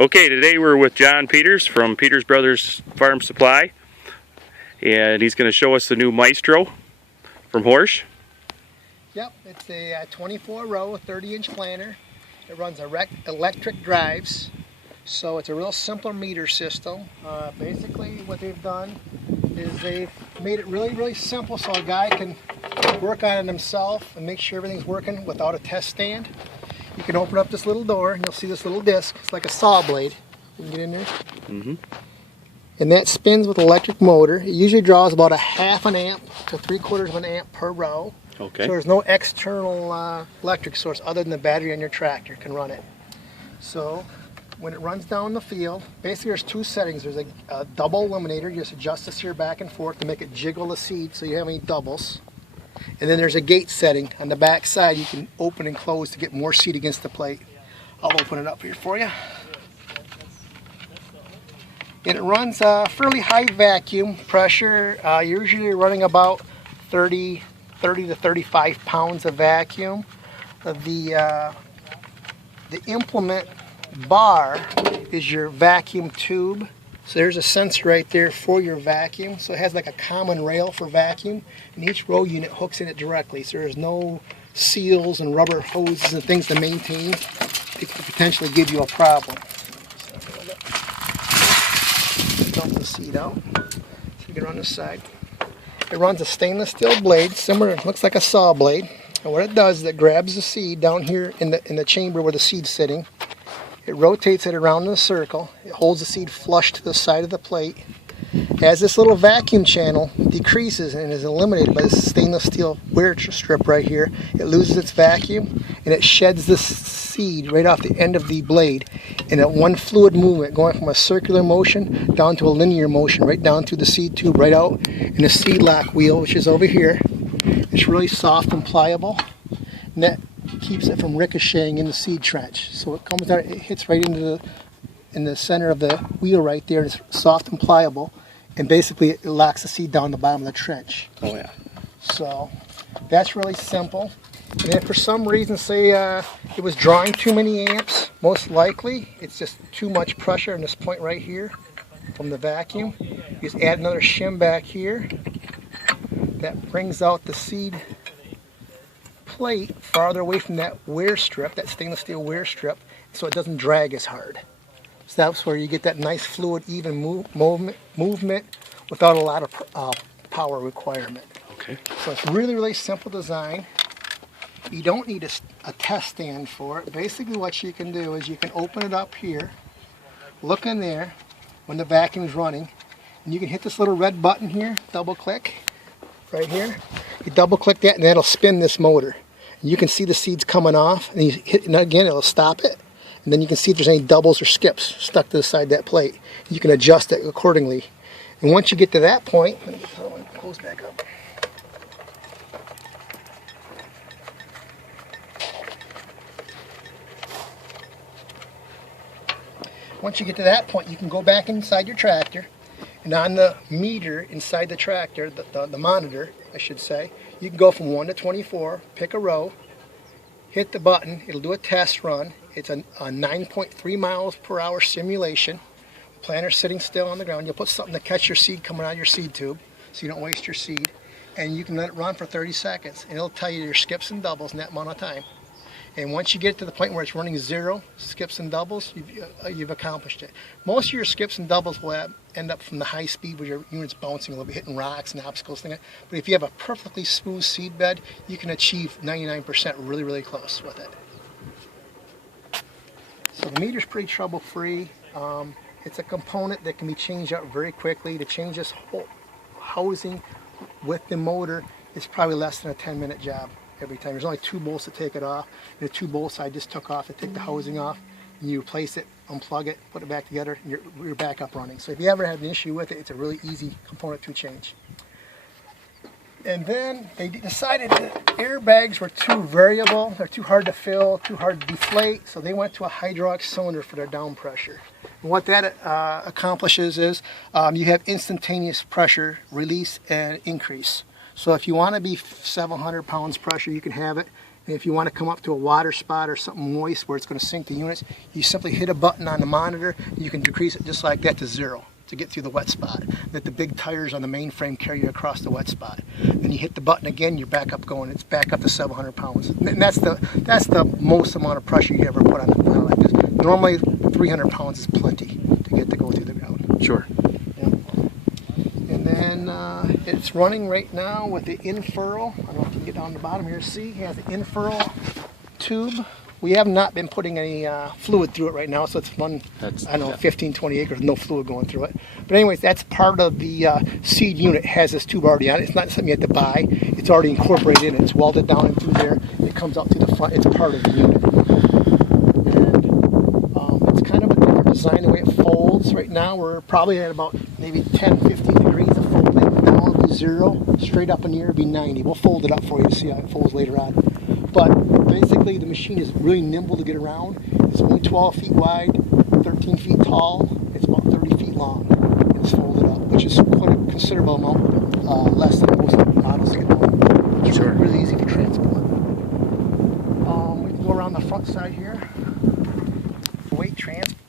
Okay, today we're with John Peters from Peters Brothers Farm Supply, and he's going to show us the new Maestro from Horsch. Yep, it's a 24-row, 30-inch planter. It runs electric drives, so it's a real simple meter system. Basically, what they've done is they've made it really simple so a guy can work on it himself and make sure everything's working without a test stand. You can open up this little door and you'll see this little disc. It's like a saw blade. You can get in there. And that spins with an electric motor. It usually draws about a half an amp to 3/4 of an amp per row. Okay. So there's no external electric source other than the battery on your tractor can run it. So when it runs down the field, basically there's two settings. There's a double eliminator. You just adjust this here back and forth to make it jiggle the seed so you have any doubles. And then there's a gate setting on the back side. You can open and close to get more seed against the plate. I'll open it up here for you. And it runs fairly high vacuum pressure, usually running about 30 to 35 pounds of vacuum. The implement bar is your vacuum tube. So there's a sensor right there for your vacuum. So it has like a common rail for vacuum, and each row unit hooks in it directly. So there's no seals and rubber hoses and things to maintain. It could potentially give you a problem. Dump the seed out. So you can run this side. It runs a stainless steel blade, similar, it looks like a saw blade. And what it does is it grabs the seed down here in the chamber where the seed's sitting. It rotates it around in a circle. It holds the seed flush to the side of the plate. As this little vacuum channel decreases and is eliminated by this stainless steel wear strip right here, it loses its vacuum and it sheds the seed right off the end of the blade in a one fluid movement, going from a circular motion down to a linear motion, right down through the seed tube, right out in a seed lock wheel, which is over here. It's really soft and pliable, and that keeps it from ricocheting in the seed trench. So it comes out, it hits right into the center of the wheel right there. It's soft and pliable, and basically it locks the seed down the bottom of the trench. Oh yeah. So that's really simple. And if for some reason, say it was drawing too many amps, most likely it's just too much pressure in this point right here from the vacuum. You just add another shim back here. That brings out the seed plate farther away from that wear strip, that stainless steel wear strip, so it doesn't drag as hard. So that's where you get that nice fluid, even movement without a lot of power requirement. Okay. So it's really simple design. You don't need a test stand for it. Basically what you can do is you can open it up here, look in there when the vacuum is running, and you can hit this little red button here, double click right here. You double click that and that'll spin this motor. And you can see the seeds coming off, and you hit it again, it'll stop it. And then you can see if there's any doubles or skips stuck to the side of that plate. You can adjust it accordingly. And once you get to that point, let me get that one close back up. Once you get to that point, you can go back inside your tractor, and on the meter inside the tractor, the monitor, I should say, you can go from 1 to 24, pick a row, hit the button, it'll do a test run. It's a 9.3 miles per hour simulation. The planter's sitting still on the ground. You'll put something to catch your seed coming out of your seed tube so you don't waste your seed. And you can let it run for 30 seconds, and it'll tell you your skips and doubles in that amount of time. And once you get to the point where it's running 0 skips and doubles, you've accomplished it. Most of your skips and doubles will end up from the high speed where your unit's bouncing a little bit, hitting rocks and obstacles. But if you have a perfectly smooth seed bed, you can achieve 99% really close with it. So the meter's pretty trouble-free. It's a component that can be changed out very quickly. To change this whole housing with the motor, it's probably less than a 10-minute job every time. There's only 2 bolts to take it off. And the 2 bolts I just took off to take the housing off. And you replace it, unplug it, put it back together, and you're back up running. So if you ever had an issue with it, it's a really easy component to change. And then they decided that airbags were too variable, they're too hard to fill, too hard to deflate, so they went to a hydraulic cylinder for their down pressure. And what that accomplishes is you have instantaneous pressure release and increase. So if you want to be 700 pounds pressure, you can have it. And if you want to come up to a water spot or something moist where it's going to sink the units, you simply hit a button on the monitor and you can decrease it just like that to 0 to get through the wet spot. Let the big tires on the mainframe carry you across the wet spot. Then you hit the button again, you're back up going. It's back up to 700 pounds. And that's the most amount of pressure you ever put on a plow like this. Normally 300 pounds is plenty to get to go through the ground. Sure. Yeah. And then it's running right now with the in-furrow. I don't know if you can get down the bottom here. See, it has the in-furrow tube. We have not been putting any fluid through it right now, so it's run, I don't know, 15, 20 acres, no fluid going through it. But anyways, that's part of the seed unit. It has this tube already on it. It's not something you have to buy. It's already incorporated in it. It's welded down and through there. It comes out through the front. It's part of the unit. And it's kind of a different design, the way it folds. Right now, we're probably at about maybe 10, 15 degrees of folding. Down will be 0. Straight up in the air will be 90. We'll fold it up for you to see how it folds later on. But basically, the machine is really nimble to get around. It's only 12 feet wide, 13 feet tall. It's about 30 feet long. And it's folded up, which is quite a considerable amount less than most models get done. It's really easy for transport. We can go around the front side here. Weight transport.